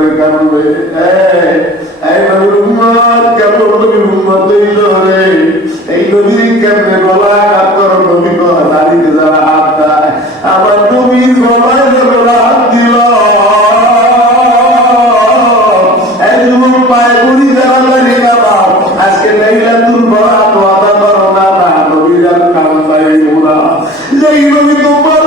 করে কানবে। এই নবীর উম্মত কেমন নবীর উম্মত হইল রে? এই নবীর কেমনে গলা হাত কর, নবী দাঁড়িয়ে যারা হাত দেয়, আমার নবীর গলায় যখন হাত দিল, একদম পায়ে পড়ি যারা দাঁড়িয়ে বাবা আজকে লাইলাতুল বরাত ওয়াদা করো না না নবীর আর কান পাই ওরা যেই নবী তোমার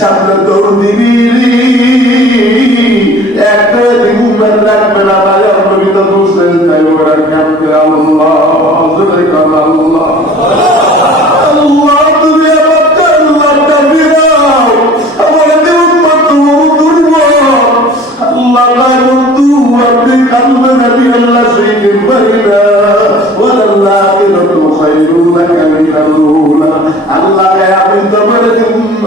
সামনে দৌড় দিবি একটা দিন রাখবে না তাহলে নবী তো বুঝলেন তাই ওরা কাঁদবে। আল্লাহ আল্লাহ আল্লাহ তুমি আল্লাহটা ফিরাও, আমার উম্মত দুর্বল আল্লাহ বন্ধু আপনি কাঁদবে নবী আল্লাহ সইতে পারি না ওয়াল্লাহ খায়রুন লাকা মিনাল উলা। আল্লাহ আমি তোমার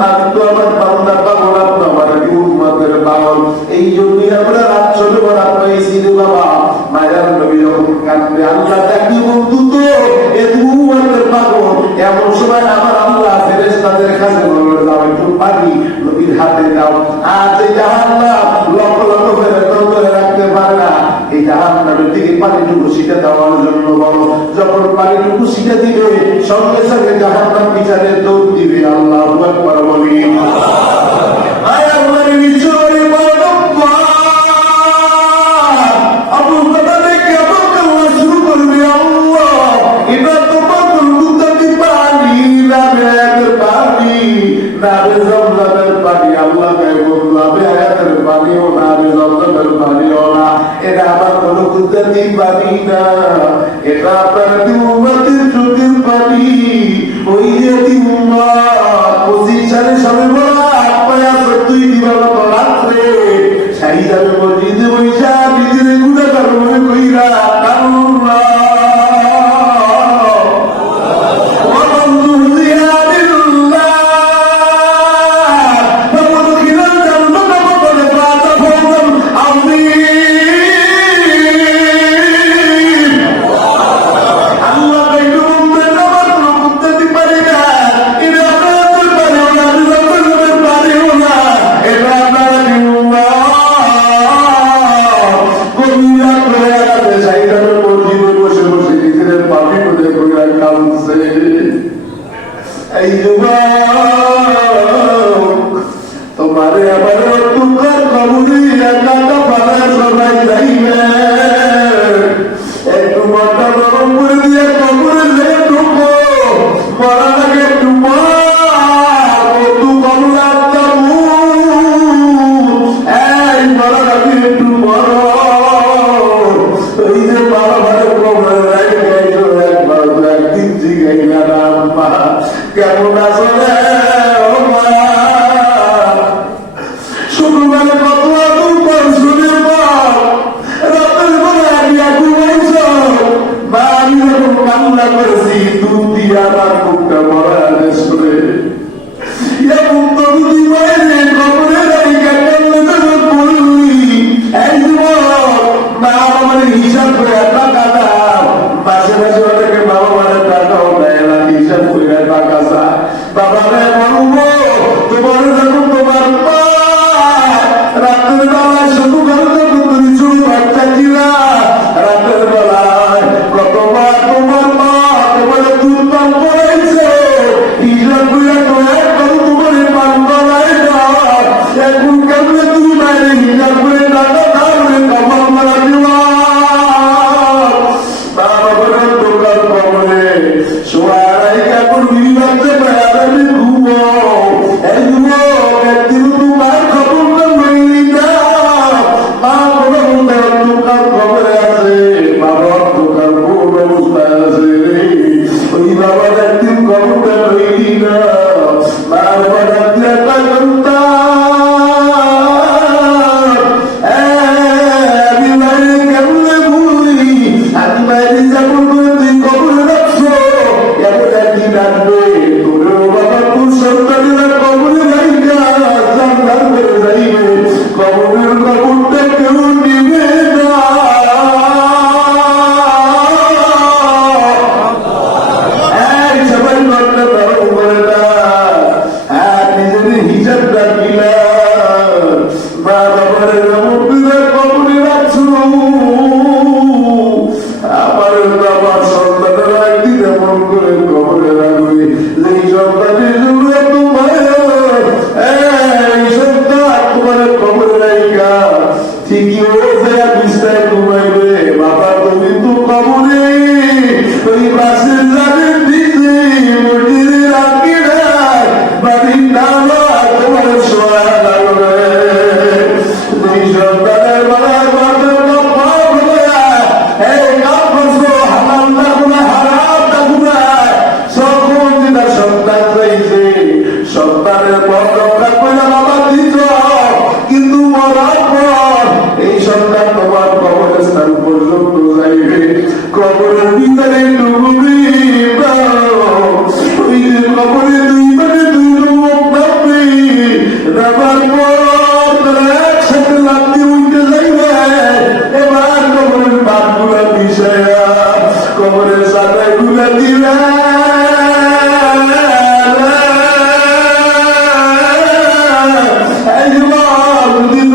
আমি তো আমার বান্দা পাগল, আপনার উম্মতের পাগল, এই জন্যই আমরা রাত চলে রাত পাইছি রে বাবা। মায়ের নবী যখন কাঁদবে আল্লাহ তাকে বন্ধু তো এ উম্মতের পাগল, এমন সময় আমার আল্লাহ ফেরেশতাদের কাছে বলবে যাও একটু পানি নবীর হাতে দাও। আজ এই জাহান্নাম লক্ষ লক্ষ ফেরেশতা ধরে রাখতে পারে না, এই জাহান্নামের দিকে পানিটুকু ছিটে দেওয়ার জন্য বলো। যখন পানিটুকু ছিটে দিবে সঙ্গে সঙ্গে জাহান্নাম বিচারের দৌড় দিবে। আল্লাহু আকবার বলি। আয় আল্লাহর বিজয় বাবা আবু বকর কেমন কাওয়া শুরু করবে আল্লাহ এটা তোমার দুধের পানি লাভের পানি নাবে জমজমের পানি। আল্লাহ কে বলবে আয়াতের পানিও নাবে জমজমের পানিও না, এটা আমার কোন দুধের পানি না, এটা আপনার উম্মতের চোখের পানি। ওই যে উম্মত 25 সালে সবে বলা আপনারা 14 দিবাগত রাত্রে সাই যাবে মসজিদে বৈশা নিজের গুণাগার মনে কইরা কান্না তোমারে আবার তোমার কবুরি একাটা পালা সবাই যাইবে একটু মাথা গরম করে দিয়ে কবুরে যে ঢুকো মরার আগে একটু একটু কমলা এই মরার আগে একটু মরো ওই যে বাবা ভাই কবরে রাখবে একবার একদিন জিগাই না রাম্মা কেমন আসলে হিসাব করে টাকা দাও পাশে পাশে অনেকে বাবা মানের টাকাও দেয় না, হিসাব করে টাকা চায়। বাবা রে বলবো তোমার যখন তোমার মা রাতের বেলায় শুধু ঘরে তুমি ছোট বাচ্চা কিনা রাতের বেলায় কতবার তোমার মা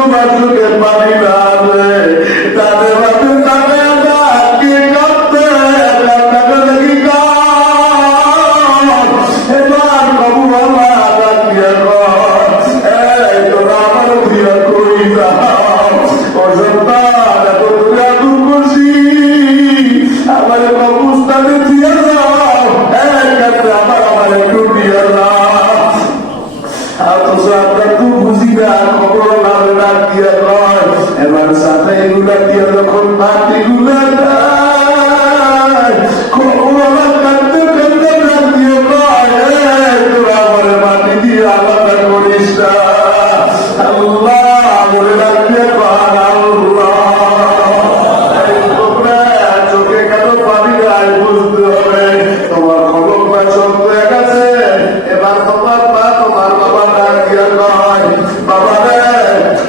তোমার চোখে পানি না আসে তাদের মাঝে তাকে কে কাঁদতে কান্নাকে দেখি এবার কবু আল্লাহ ডাকিয়া এই তোরা আমার উঠিয়া কই যাও ও সন্তান এত দূরে আদর করছি আমার কবুস্তানে দিয়া যাও আমার একটু দিয়া যাও এবার সাথে এগুলা দিয়ে যখন মাটি গুলা কাঁদতে কাঁদতে ডাক দিয়ে তোরা আমার মাটি দিয়ে আলাদা করিস না আল্লাহ বলে ডাকতে পার চোখে কেন পানি গায়ে বুঝতে হবে তোমার খবরটা চোখ হয়ে গেছে এবার তোমার মা তোমার বাবা ডাক দিয়ে নয় বাবা রে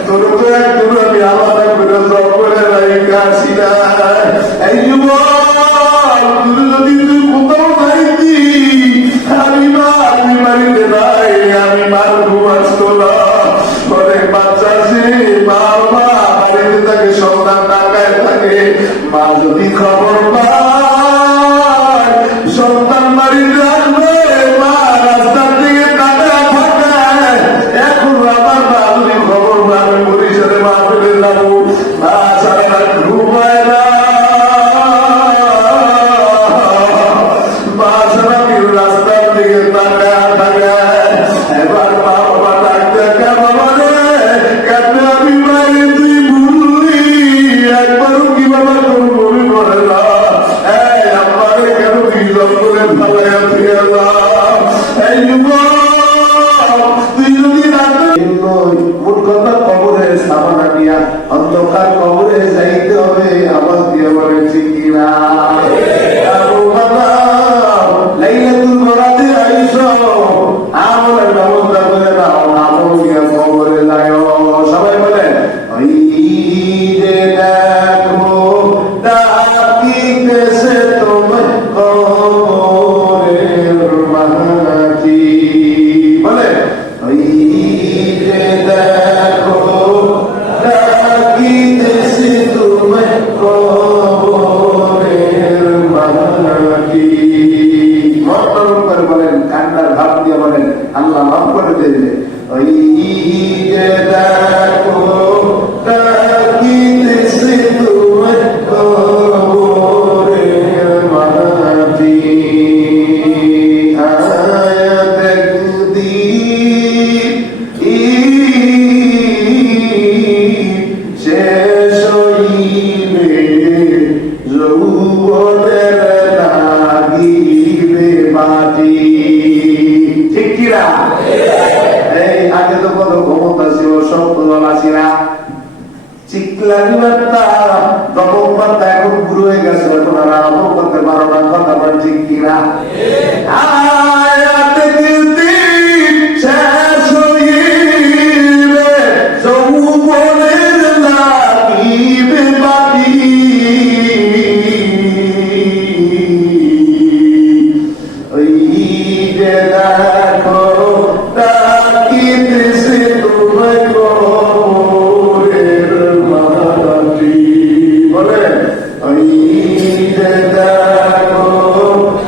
তোর তো একটু আমি আলাদা করে সব করে রাখি না এই তুই যদি তুই কোথাও যাইতি আমি বাড়িতে নাই আমি মার ঘুম আসতো না অনেক বাচ্চা আছে মা বাবা বাড়িতে থাকে সন্তান টাকায় থাকে মা যদি খবর পায় সন্তান বাড়িতে আসবে মা রাস্তার দিকে টাকা থাকে এখন আমার মা যদি খবর পাবে পরিষদে মা ফেলে যাবো মা সারা ঘুমায় না মা সারা রাস্তার দিকে টাকা থাকে এবার মা বাবা ডাকতে বাবা রে কেন আমি মায়ের তুই ভুললি একবারও কি বাবা তোর মনে করে না আমারে কেন তুই করে ভালাইয়া ফিরে এই তুই যদি মোট কথা কবরে সামানা নিয়া অন্ধকার কবরে যাইতে হবে আওয়াজ দিয়ে বলে ঠিক কিনা লাইলাতুল বরাতে আইসো আমলের ব্যবস্থা করে নাও আমল দিয়ে কবরে যায় সবাই বলেন ওই যে দেখো ডাকিতেছে তোমায় কবরের মাঝি বলে ওই যে দেখো ডাকিতেছে তোমায় কবরের মাঝি মহতরম করে বলেন কান্নার ভাব দিয়ে বলেন আল্লাহ মাফ করে দেবে ওই যে দেখো ডাকিতেছে তোমায় কবরের মাঝি আয়াত একদিন শেষ হইবে যৌবনের লাগিবে মাটি ঠিক কিনা এই আগে তো কত ক্ষমতা ছিল শব্দলা ছিল চিকলানিবারটা রকমবারটা এখন গুরু হয়ে গেছে এখন আর আরম্ভ করতে পারো না কথা বল ঠিক কিনা শেষ হইবে যৌবনের লাগিবে মাটি ওই যে দেখো ডাকিতেছে তোমায় কবরের মাটি বলে ওই যে দেখো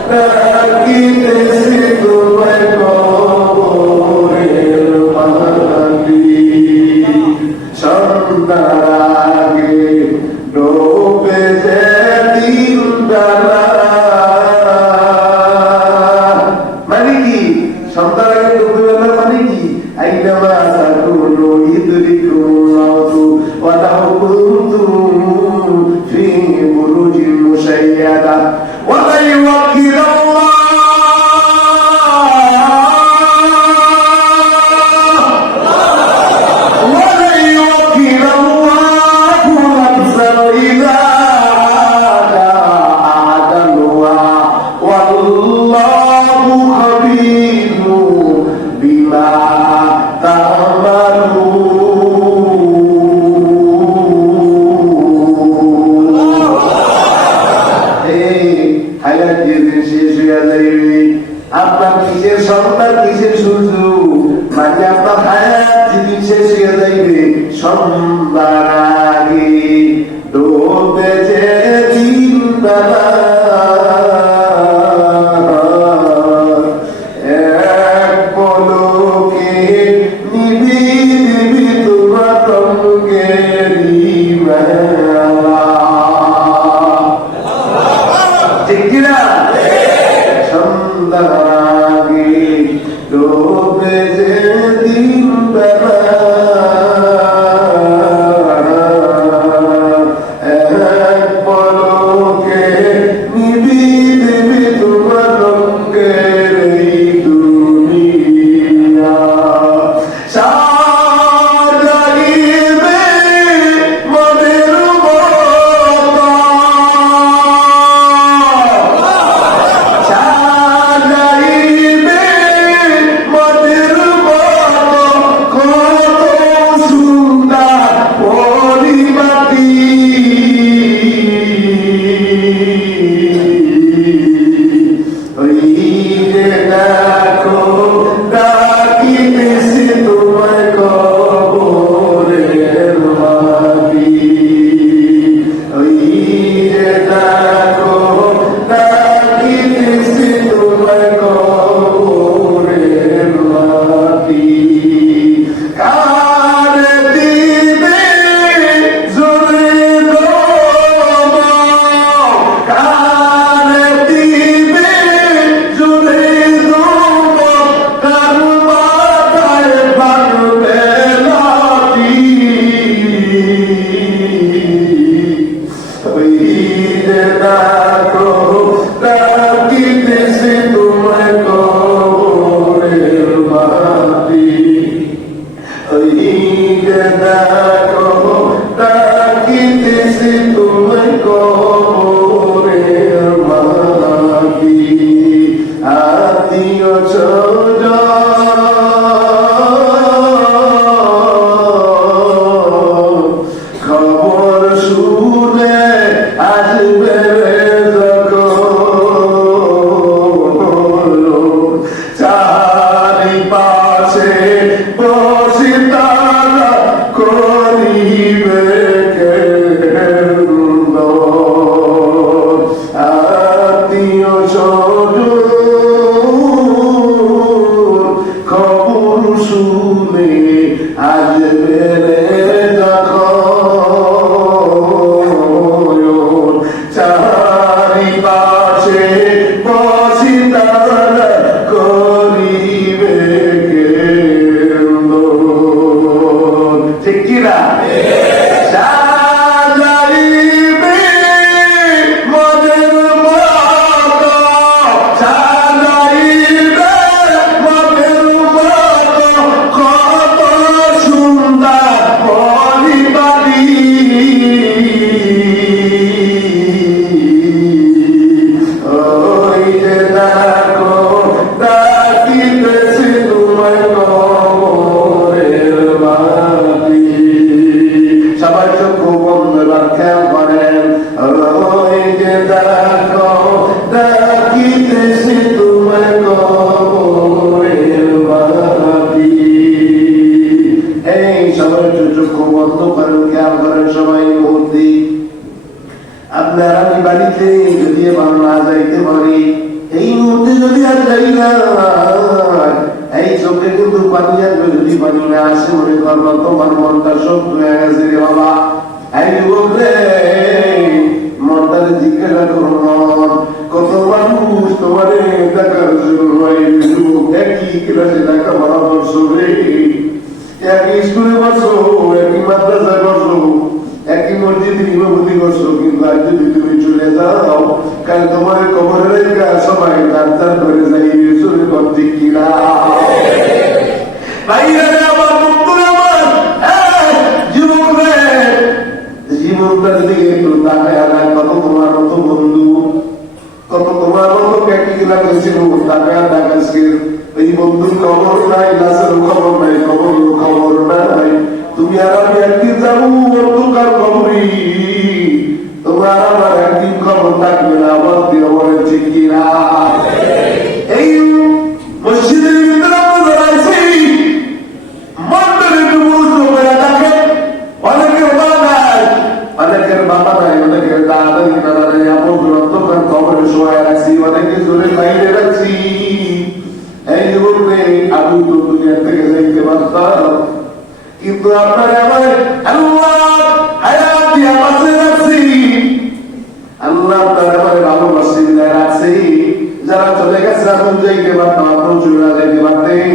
ডাকিতেছে তোমায় কবরের মাটি সন্তান আগে ডোবে যে দিন বেলা মানে কি সন্তান আগে ডুবে বেলা মানে কি আইনামা সাকুনু ইদরিকুল মাউতু ওয়া লাউ কুনতুম ফি বুরুজিন মুশাইয়াদা ওয়া লা ইউকিরুল্লাহ ওয়া লা ইউকিরুল্লাহু নাফসান ইযা জাআ আজালুহা ওয়াল্লাহু খাবীরুম বিমা তা'মালুন সন্ধ্যার আগে ডোবে যে দিন বেলা এক পলকে নিবি দিবি তোমার রঙেরি মেলা। ঠিক কিনা? সন্ধ্যার আগে ডোবে যে দিন বেলা মসজিদের ভিতরে আমরা দাঁড়াইছি, মন্দিরের বুঝলো আল্লাহ হায়াতি আমাকে রাখছি, আল্লাহ তারা ভালোবাসি রাখছি, যারা চলে গেছে এখন যাইতে পারতাম, এখন চলে যাইতে পারতেন।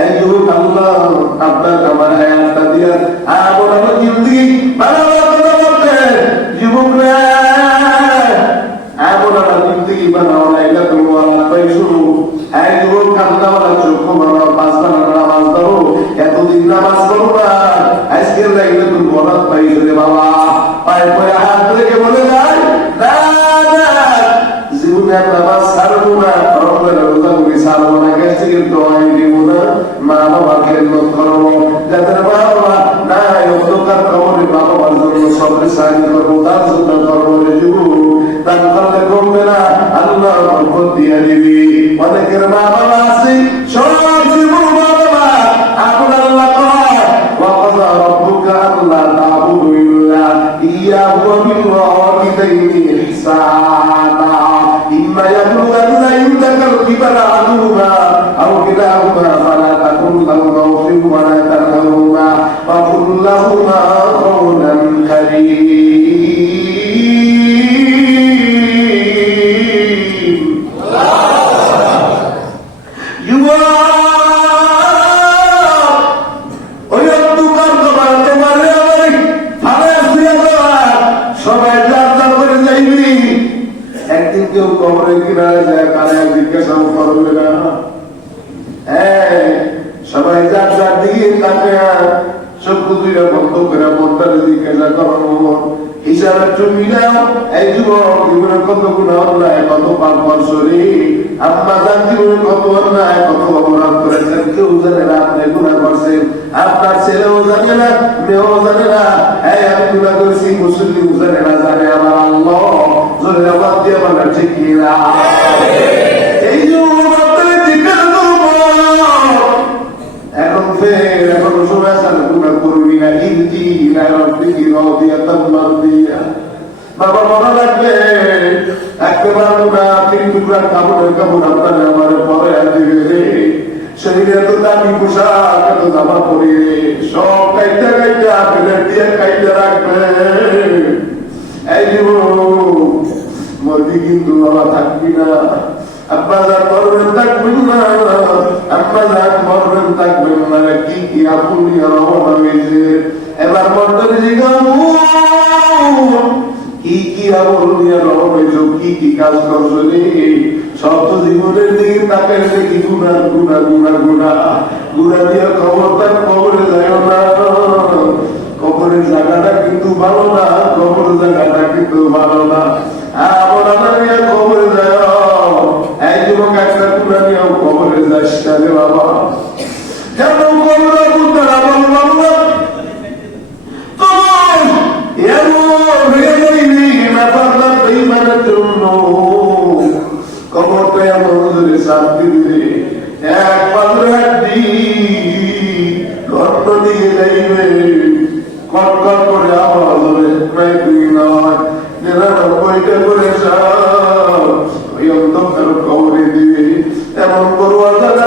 এই যুবক আল্লাহ আপনার আমার হায়াতটা দিয়া আমার আমার জিন্দগি ভালোভাবে করতেন। যুবকরা এমন আমার জিন্দগি বানাও না, এটা তো আল্লাহ পাই শুরু। এই যুবক কান্না বলা চোখ বানাও, পাঁচ বানানো নামাজ ধরো, এতদিন নামাজ পড়ো না, আজকের লাগলে তুমি বরাত পাইছো রে বাবা। পায়ে পরে হাত রেখে বলে যায় না না, জীবনে নামাজ ছাড়বো না, রোজা করি ছাড়বো না, গেছে কিন্তু দিব না, মা বাবার খেদমত করবো, যাদের মা বাবা নাই অন্ধকার কবরে মা বাবার জন্য সবরে সাহায্য করবো, তার জন্য করবো রে যুবক। দান করলে কমবে না, আল্লাহ বরকত দিয়ে দিবি। অনেকের মা বাবা আছে, সব জীবন মা বাবা এখন আল্লাহ কয় ওয়াকাযা রাব্বুকা আল্লা তা'বুদু ইল্লা ইয়্যাহু ওয়া বিল ওয়ালিদাইনি ইহসানা ইম্মা ইয়াবলুগান্না ইনদাকাল কিবারা আহাদুহুমা আও কিলাহুমা ফালা তাকুল লাহুমা উফিন ওয়া লা তানহারহুমা ওয়া কুল লাহুমা কাওলান কারীম। সবাই যার যার করে যাইবি, একদিন কেউ কবরে কিনারে যায় কারে জিজ্ঞাসা করবে না। সবাই যার যার দিকে তাকে চক্ষু দুইটা বন্ধ করে মনটারে জিজ্ঞাসা করো, হিসাব একটু মিলাও। এই যুবক জীবনে কত গুণা অন্যায়, কত পাপ বর্ষরে, আম্মা যার জীবনে কত অন্যায়, কত অপরাধ করেছেন, কেউ জানে না আপনি গুণা করছেন, আপনার ছেলেও জানে না, মেয়েও জানে না। আমি গুণা করেছি, মুসলিম জানে না, জানে আমার আল্লাহ। জোরে আওয়াজ দিয়ে বলেন ঠিক কিনা? এই যুবক আপনারা জিজ্ঞাসা করবো, এখন ফের এখন সময় আছে গুণা করবি না, ইনকি না রব্বিকি রাদিয়াতাম মারদিয়া। বাবা মনে রাখবে, একটা পারবো না, তিন টুকরা কাপড়ের কাপড় আপনার আমার পরে দিবে রে, শরীরে তো দামি পোশাক এত জামা পরি রে, সব কাইটা কাইটা প্লেট দিয়ে কাইটা রাখবে। এই জীবন মরবি কিন্তু বাবা থাকবি না, আব্বা যান মরবেন থাকবেন না, আব্বা যান মরবেন থাকবেন না, কি কি আপনি রওনা হয়েছে। এবার মন্ডলী জিগাবো কি কি আমল নিয়ে রওনা হয়েছ, কি কি কাজ করছো রে। সব তো জীবনের দিকে তাকে দেখি গুণা গুণা গুণা গুণা গুণা দিয়ে খবরদার কবরে যায় না। কবরের জায়গাটা কিন্তু ভালো না, কবরের জায়গাটা কিন্তু ভালো না। আমার আমার নিয়ে কবরে যায়, এই যুবক একটা গুণা নিয়েও কবরে যাস না রে বাবা। কেন কবরে গুণা বল বাবা, কবরটা এমন ধরে শান্তি দিবে, এক পাত্র হাড্ডি রক্ত দিয়ে যাইবে, কটকট করে আওয়াজ হবে, প্রায় 2 নয় 99টা করে সব ওই অন্ধকার কবরে দিবে। এমন করোয়া জায়গা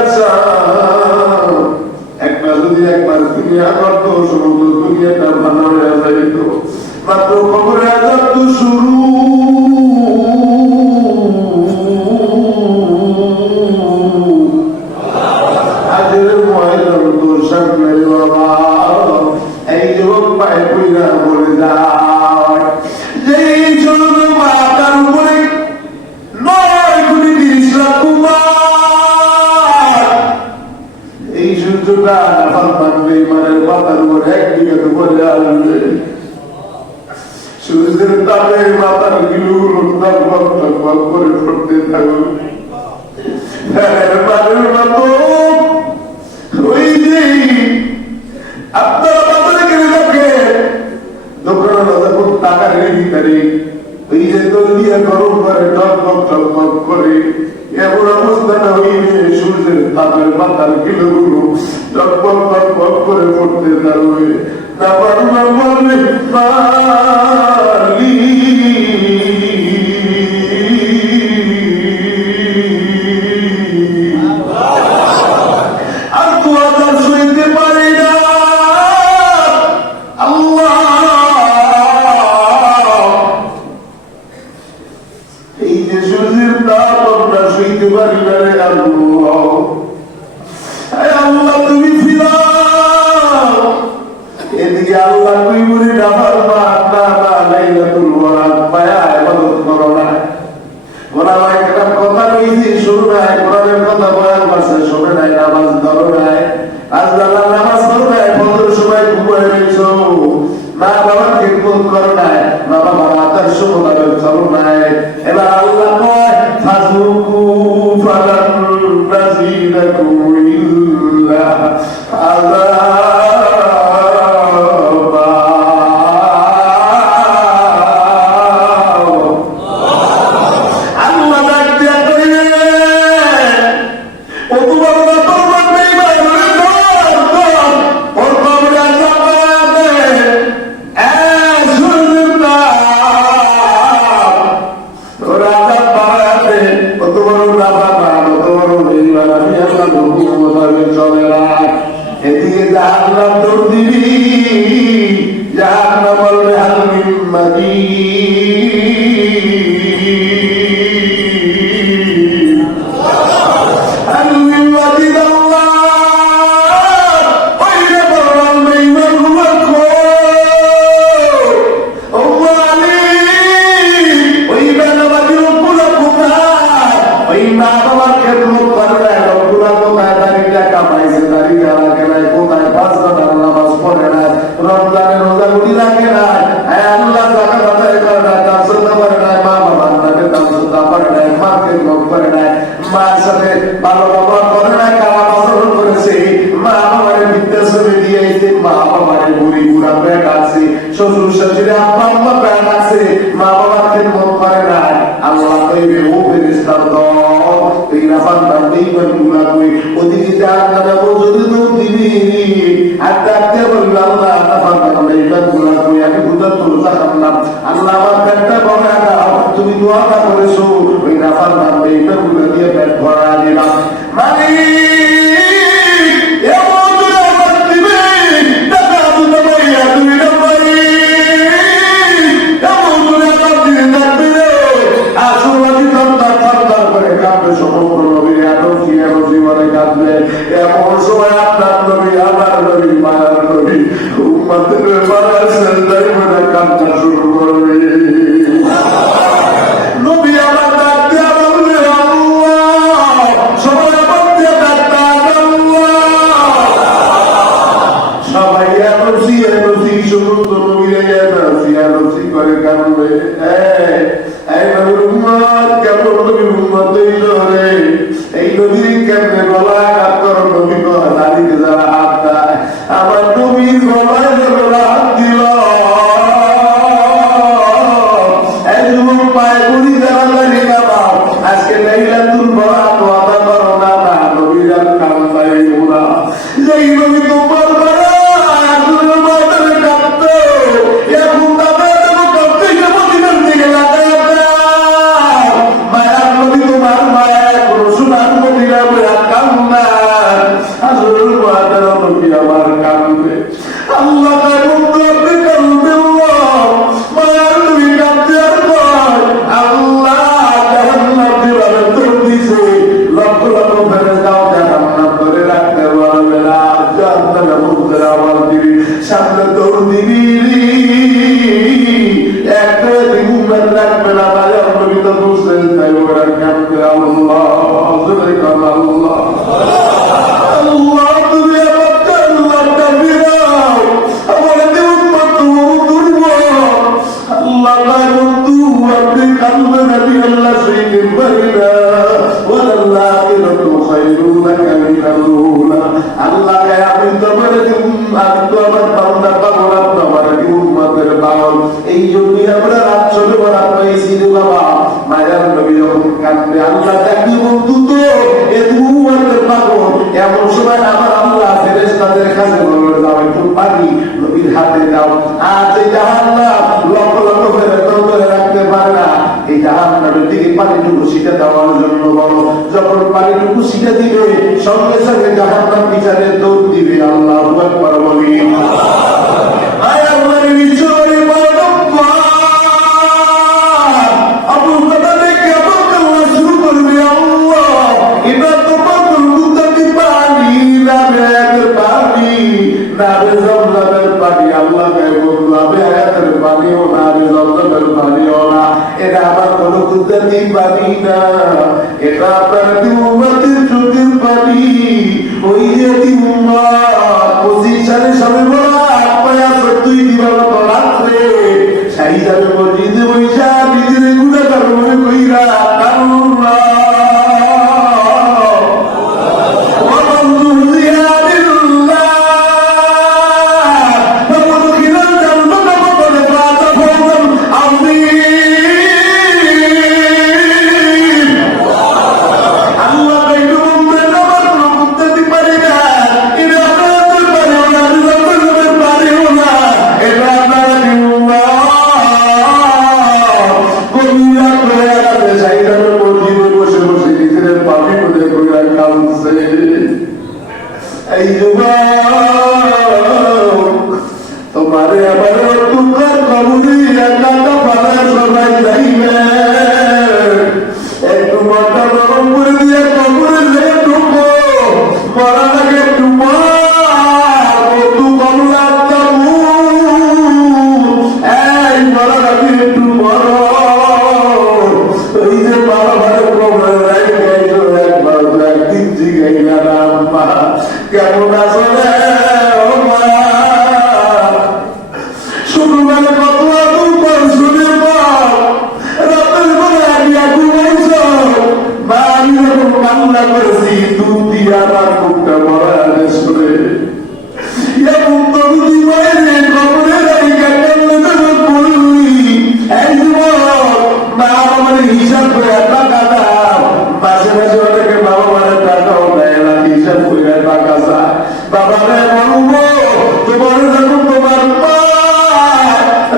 একটা যদি একবার দুনিয়া করতো, সমগ্র দুনিয়াটা ভালো হয়ে যাইত। মাত্র কবরে আজাব তো শুরু, আজের ময়দান তো সামনে বাবা। এই যুবক পায়ে পইরা বলে যায় যে ছোট মাথার উপরে 9 কোটি 30 লাখ কুমার, এই সূর্যটা নাফাল থাকবে ইমানের মাথার উপর একদিকে তো বলে আসবে, সূর্যের তাপে মাথার গিলুগুলো টকবক টকবক করে ফুটতে থাকবে। মানুষ মতো ওই যে আপনারা বাজারে গেলে লোকে দোকানে যখন টাকা রেখে দিতে, ওই যে দল দিয়ে গরম করে টকবক টকবক করে, এমন অবস্থাটা হইবে সূর্যের তাপের মাথার গিলুগুলো টকবক টকবক করে ফুটতে থাকবে। তারপর বলবে মালি আর তো আদার শুনতে পারি না, আল্লাহ দিতে পারি না রে আল্লাহ। আল্লাহ তুমি ফিরাও এদিকে আল্লাহ তুই বলি ডাবার লাইলাতুল বরাত পায়া ইবাদত করো না। ওরা একটা কথা কইছি শুরু নাই, কোরআনের কথা বয়ান করছে শুনে নাই, নামাজ ধরো নাই, আজ বেলা নামাজ ধরো নাই, ফজর সময় ঘুমায় রয়েছো, না বাবার খেদমত করো নাই, না বাবার আদর্শ মোতাবেক চলো নাই। এবার আল্লাহ কয় ফাযুকু ফালান নাযীদাকুম ইল্লা আযাবা। আল্লাহ ডাক দিয়া কইলেন ও তোমার বাবার মধ্যে বাইরে ওর কবরে আযাব আছে, শুনুন না ওর আযাব বাড়াতে ও তোমার বাবা তোমার বেঈমান আমি আল্লাহ হুকুম মোতাবেক চলে না। এদিকে জাহান্নাম দৌড় দিবি, জাহান্নাম বলবে হাল মিন মাজিদ, হাল মিন মাজিদ। আল্লাহ ওইটা বললাম বেঈমান গুলো ও মালিক, ওই বেলাবাদী লোকগুলো কোথায়? ওই মা বাবার খেদমত করবে লোকগুলো কোথায়? দাঁড়িয়ে কামাইছে, দাঁড়িয়ে রাখে নাই, কোথায় পাঁচ ঘন্টার নামাজ পড়ে নাই, রমজানের রোজা গুলি রাখে নাই, আল্লাহ জাকাত আদায় করে নাই, দান সদকা করে নাই, মা বাবার নামে দান সদকা করে নাই, মাকে গ্রহণ করে নাই, মার সাথে ভালো ব্যবহার করে নাই, খারাপ আচরণ করেছে, মা বাবার বিদ্যা ছবি দিয়েছে, মা বাবার বুড়ি বুড়া পেট আছে, শ্বশুর শাশুড়ি আব্বা আম্মা পেট আছে, মা বাবার খেদমত করে নাই। আল্লাহ কইবে ও ফেরেশতার দল এই নাফারদার বেঈমান গুলা কই ওদিকে জাহান্নামে যদি দৌড় দিবি আর ডাকতে বলবি আল্লাহ নাফারদার বেঈমান গুলা কই আমি বুঝা তোর জাহান্নাম, আল্লাহ আমার পেটটা ভরা দাও, তুমি দোয়াটা করেছো ওই নাফারদার বেঈমান গুলা দিয়ে পেট ভরা দিলাম। মালিক এমন করে আমার দিবে টাকা দুটো মাইয়া তুমি না মালিক, এমন করে আমার দিবে ডাকবে রে আসলে থরথর করে কাঁপবে সমগ্র নবীর এত জীবনে কাঁদবে। এমন সময় আপনার নবী আমার নবী মায়ার নবী উম্মতের মায়ের সেজদায় পড়ে কাঁদতে শুরু করবে। নবী আমার ডাক দিয়া বলবে আল্লাহ, সবাই আমার দিয়া ডাকতে আল্লাহ, সবাই এনসি সমস্ত নবীরা এনসি করে কাঁদবে। এই নবীর উম্মত কেমন নবীর উম্মত হইল রে, এই নবীর কেমনে গলায় হাত করো, নবী দাঁড়িয়ে যারা হাত দেয় আমার নবীর গলায় যারা হাত দিল, একদম পায়ে গুলি যারা দাঁড়িয়ে গেলাম আজকে লাইলাতুল বরাত ওয়াদা করো না না নবীর আর কাম পাইব না। যেই নবী তোমার সামনে দৌড় দিবি একটা দিন রাখবে না, তাহলে নবী তো বুঝলেন তাই ওরা কাঁদবে আল্লাহ আল্লাহ আল্লাহ তুমি আমাকে আল্লাহটা ফিরাও, আমার উম্মত দুর্বল আল্লাহ তাই বন্ধু আপনি কাঁদবে নবী আল্লাহ শহীদের বাড়িরা ওয়াল্লাহ আখিরাতু খায়রুন লাকা মিনাল উলা। আল্লাহ আমি তোমার আমি তো আমার বান্দা পাগল আপনার উম্মতের পাগল, এই জন্যই আমরা রাত চলে রাত পাইছি রে বাবা। মায়ের নবী যখন কাঁদবে আল্লাহ ডাকি বন্ধু তো এ উম্মতের পাগল, এমন সময় আমার আল্লাহ ফেরেশতাদের কাছে বলবে যাও একটু পানি নবীর হাতে দাও। আজ এই জাহান্নাম লক্ষ লক্ষ ফেরেশতা ধরে রাখতে পারে না, এই জাহান্নামের দিকে পানিটুকু ছিটা দেওয়ার জন্য বলো, যখন পানিটুকু ছিটা দিবে সঙ্গে সঙ্গে জাহান্নাম বিচারে দৌড় দিবে। আল্লাহু আকবার বলি। আয় আল্লাহর বিচরে বাবা আবু বকর দেখে আল্লাহ শুরু করবে আল্লাহ আল্লাহ আমি আয়াতের পানিও না, আমি জমজমের পানিও না, এটা আমার কোনো কুদরতি পানি না, এটা আপনার উম্মতের চোখের পানি। ওই যে 25 সালে সবে বলা আপায়া 14 দিবাগত রাত্রে শাহিদারে মসজিদে বৈশা নিজের গুণাগার মনে কইরা কারুল্লাহ তোমারে আবার তোমার কবুরি একা পালা সবাই যাইবে একটু মাথা গরম করে দিয়ে কবুরে যে ঢুকো মরা লাগে একটু কমলা এই মরা লাগে একটু মর ওই যে বাবা ভালো কবরে রাখবে একবার একদিন জিগাই না আম্মা কেমন আছো রে কামনা করেছি তুই আমার মুখটা মরা শুনে এবং তুমি বাইরে খবরে আমার হিসাব করে টাকা দাও মাঝে মাঝে অনেকে বাবা মায়ের টাকাও দেয় না হিসাব করে টাকা চায় বাবা বলবো তোমার যখন তোমার মা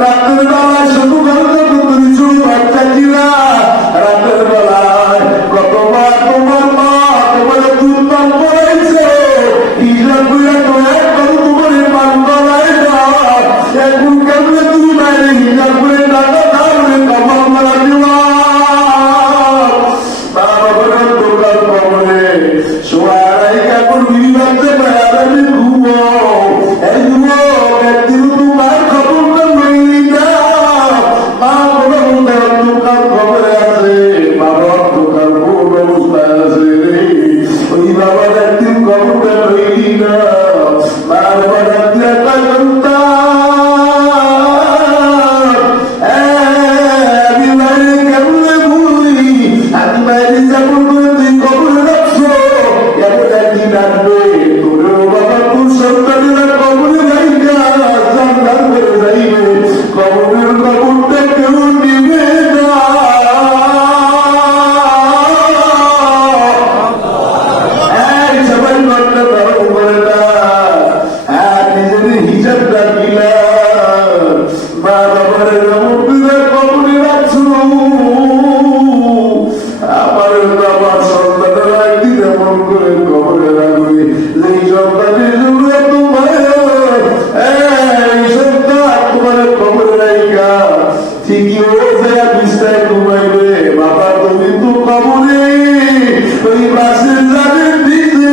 রাতের বেলায় শুধু গল্প তুমি শুরু বাচ্চা কিনা রাতের বেলায় কতবার তোমার মা তোমার দুধ পান করেছে হিসাব করে তোমার পান করাই দাও এখন কেমনে তুমি বাইরে হিসাব করে টাকা তাহলে কমাল মারা দিবা বাবা বলে দোকান কমরে সোয়ারাই কাপড় বিড়ি বাঁধতে পারে আমি ঘুমো এই ঘুমো ব্যক্তির তোমার খবরটা লইলি না মা বলে দোকান খবরে আছে বাবার দোকান কোন অবস্থায় আছে ওই বাবা ব্যক্তির খবরটা লইলি না মা বাবা ব্যক্তি একটা ঘন্টা আমি বাইরে কেমনে ভুলি আমি বাইরে যেমন করে তুই খবরে রাখছো এমন একদিন আসবে তোরেও বাবা তোর সন্তানেরা খবরে যাইগা জানলার করে যাইবে খবরের খবরটা কেউ নিবে না সবাই ঘরটা ধরো করে না নিজেদের হিসাবটা দিলাম মা বাবার খবরে রাখছো আমার বাবা সন্তানেরা একদিন এমন করে খবরে রাখবে যে সন্তানের জন্য তোমার এই সন্তান তোমার খবরে রাখা ঠিকই হয়েছে বিস্তায় ঘুমাইবে বাবা তুমি তো খবরে ওই বাসের যাদের দিতে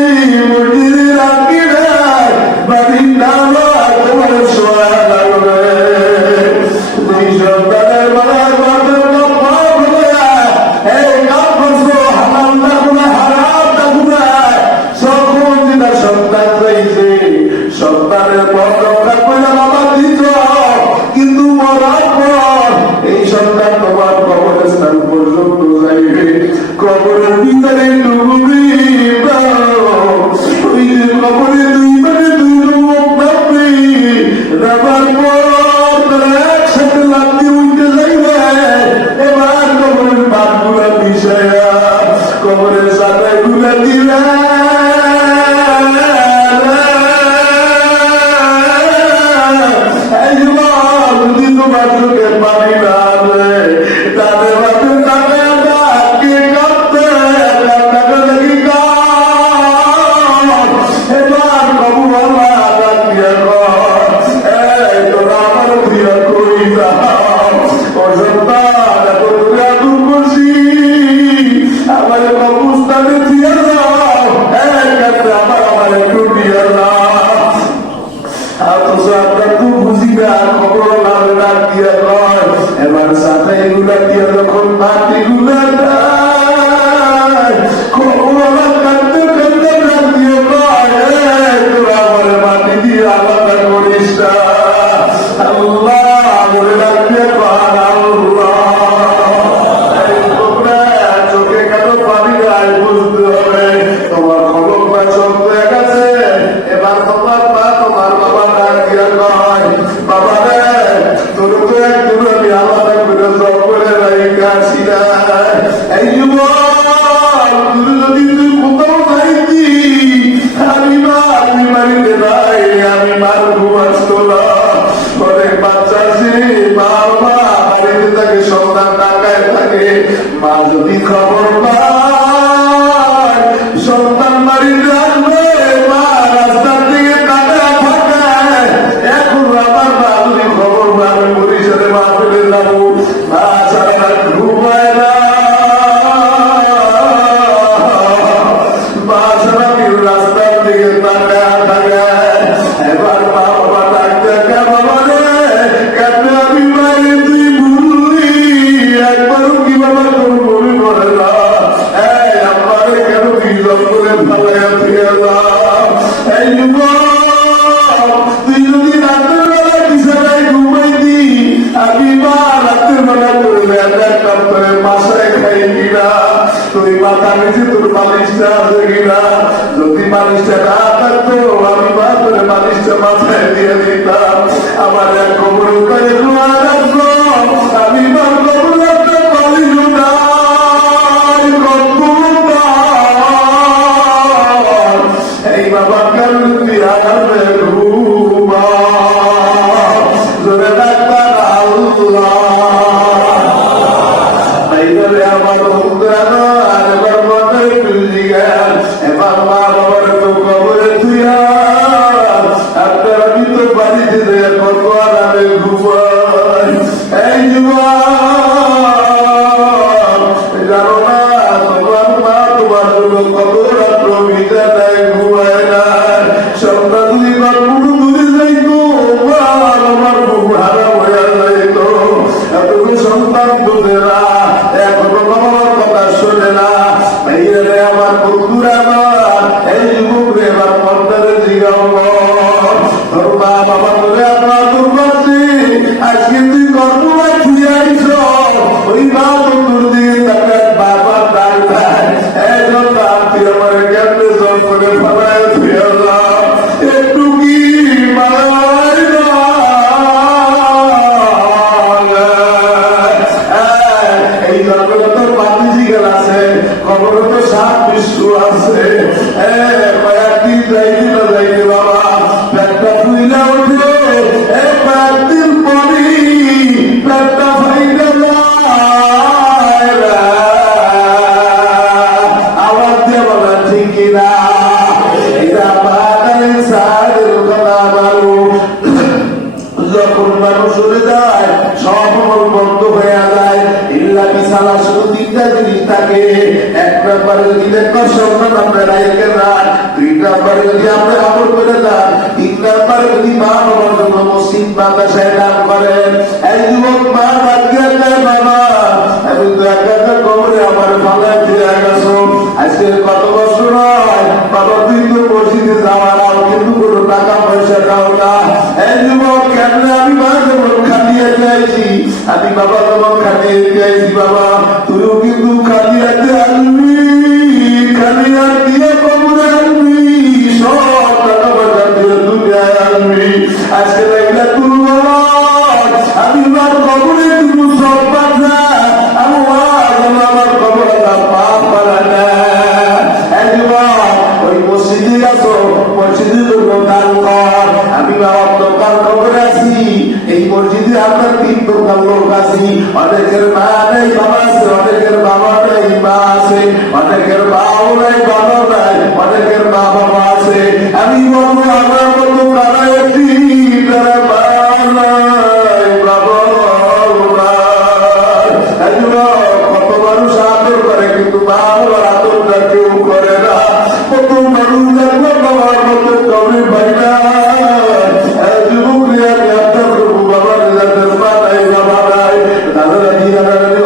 মন্দিরে রাখি নাই বাড়ির নামা তোমার সোয়া লাগবে দুই সন্তানের বেলায় বাদের কাপড় হবে এই কাপড় হারাম থাকুনা হারাম থাকুনা সকল যেটা সন্তান চাইছে সন্তানের বরকতটা কইরা বাবা দিত কিন্তু মরার পর এই সন্তান তোমার কবরস্থান পর্যন্ত যাইবে কবরের ভিতরে ডুবি ওই যে কবরে দুই লোক নামবে নামার পর তারা একসাথে লাফতে উঠে যাইবে এবার কবরের বাঘগুলা বিষয়া কবরের সাথে গুলা দিলা যদি তোমার চোখে পানি না আসে তাদের হাতের টাকা কে কাঁদতে টাকা দেখি এবার কবু বাবা রাখিয়া তোরা আমার প্রিয় করি অসন্তান এত দূরে দূর করছি আমার কবুস্তানে দিয়ে যাও আমার একটু দিয়ে যাও আর তো আমরা খুব বুঝি এগুলা দিয়ে যখন মাটিগুলা কাঁদতে কাঁদতে দিয়ে তোরা আমার মাটি দিয়ে আলাদা করিস না আল্লাহ বলে রাখতে পার আল্লাহ চোখে কেন পানি নাই বুঝতে হবে তোমার খবরটা চলতে গেছে এবার তোমার মা তোমার বাবা ডাক দিয়ে নয় বাবা রে তোর তো একদিন আমি আলাদা করে সব করে রাখি না এই তুমি যদি তুই কোথাও যাইতি আমি বাড়িতে নাই আমি মার ঘুমাচ্তো না অনেক বাচ্চা আছে মা বাবা বাড়িতে থাকে সন্তান টাকায় থাকে মা যদি খবর পায় সন্তান বাড়িতে আসবে মা রাস্তার দিকে টাকা থাকে এখন আমার মা যদি খবর পাবে পরিষদে মা ফেলে যাবো মা ছাড়া ঘুমায় না মা ছাড়া রাস্তার দিকে টাকা থাকে এবার মা বাবা ডাকতে বাবা রে কেন আমি মারে তুই ভুললি একবারও কি বাবা তোর মনে করে না আমারে কেন বিজয় করে ভালাইয়া ফিরে এই তুই যদি রাতের বেলা বিছানায় ঘুমাইতি আমি মা রাতের বেলা করলে একটা করে বাসায় খাই কিনা তুই মাথা নিচে তোর মালিশটা আছে কিনা যদি মালিশটা না থাকতো আমি মা করে মালিশটা মাথায় দিয়ে দিতাম আমার এক খবর উপায় রাখলো আমি মার খবর একটা মালিশ এই বাবার কারণে তুই আগামে ঘুমা জোরে ডাক্তার আল্লাহ এইবারে আমার বন্ধুরা আর এবার মনে তুলি গেল এবার মা বাবার তো খবরে তুই আপনার আমি তো বাড়িতে কত আরামে ঘুমাই এই যুবা জানো না তোমার মা তোমার জন্য কত রাত্র ভিজা দেয় ঘুমায় না সন্ধ্যা দুই বার পুরো দূরে যাইতো আমার বুক হারা হয়ে যাইতো এতটুকু সন্তান বোঝে না এখনো বাবার কথা শোনে না এইরে আমার বন্ধুরা না এই যুবক রে এবার মন্দারে জিগাও তোর মা বাবা বলে আপনার তোর পাচ্ছি আজকে তুই কর্মবাই ফিরে আইছ ওই মা বন্ধুর দিয়ে তাকে বাবা ডাক দেয় এই জন্য তুই আমার কেমনে জল করে ফেলায় ফিরে একটু কি মারাই না এই জগতে তোর বাতিজি গেল আছে খবর তো সাত বিশ্ব আছে কয়েকদিন যাইতে না যাইতে বাবা পেটটা ফুইলা উঠে কয়েকদিন পরে পেটটা ফাইলে আওয়াজ দিয়ে বলা ঠিক কিনা এটা বাগানের সাদের কথা বলো যখন মানুষ উড়ে যায় সব বন্ধ হয়ে যায় ইল্লা বিশালা শুধু তিনটা জিনিস থাকে এক নম্বরে যদি দেখো সন্তান আমরা রাইকে যান দুই নম্বরে যদি আমরা আমল করে যান তিন নম্বরে যদি মা বাবার জন্য মসজিদ মাদ্রাসায় দান করেন এই যুবক মা বাদ বাবা আমি তো একটা খবরে আমার ভালোয় ফিরে গেছো আজকে কত বছর নয় বাবা তুই তো মসজিদে যাওয়ার আর কিন্তু কোনো টাকা পয়সা দাও না এই যুবক কেন আমি মা যেমন খাটিয়ে চাইছি আমি বাবা যেমন খাটিয়ে চাইছি বাবা তুইও কিন্তু খাটিয়াতে আনবি খালিয়ার দিয়ে কবরে আনবি সব টাকা পয়সা দিয়ে দুনিয়ায় আনবি আজকে দেখলে তুই বাবা আমি আমার কবরে কিন্তু সব বাচ্চা আমি আমার কবরটা পাপ করা না এই যুবক ওই মসজিদে আসো মসজিদে দান কর আমি বাবা দোকান খবর আছি এই মসজিদে আপনার তিন দোকান লোক আছি অনেকের মা নেই বাবা আছে অনেকের বাবা নেই মা আছে অনেকের বাবা নাই বাবা নাই অনেকের মা বাবা আছে আমি বলবো আমার মতো তারা একটি তারা মা নাই বাবা কত মানুষ আদর করে কিন্তু মা বাবার আদরটা কেউ করে না কত মানুষ দেখবো বাবার মতো কবি ভাই না যুবক বাবা নাই বাবা নাই দাদা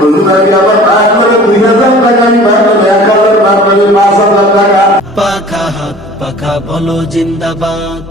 হুজুরাকে আবার ভাগ করে 2000 টাকা ভাগ করে 1000 ভাগ করে 5000 টাকা। পাখা হাত পাখা বলো জিন্দাবাদ।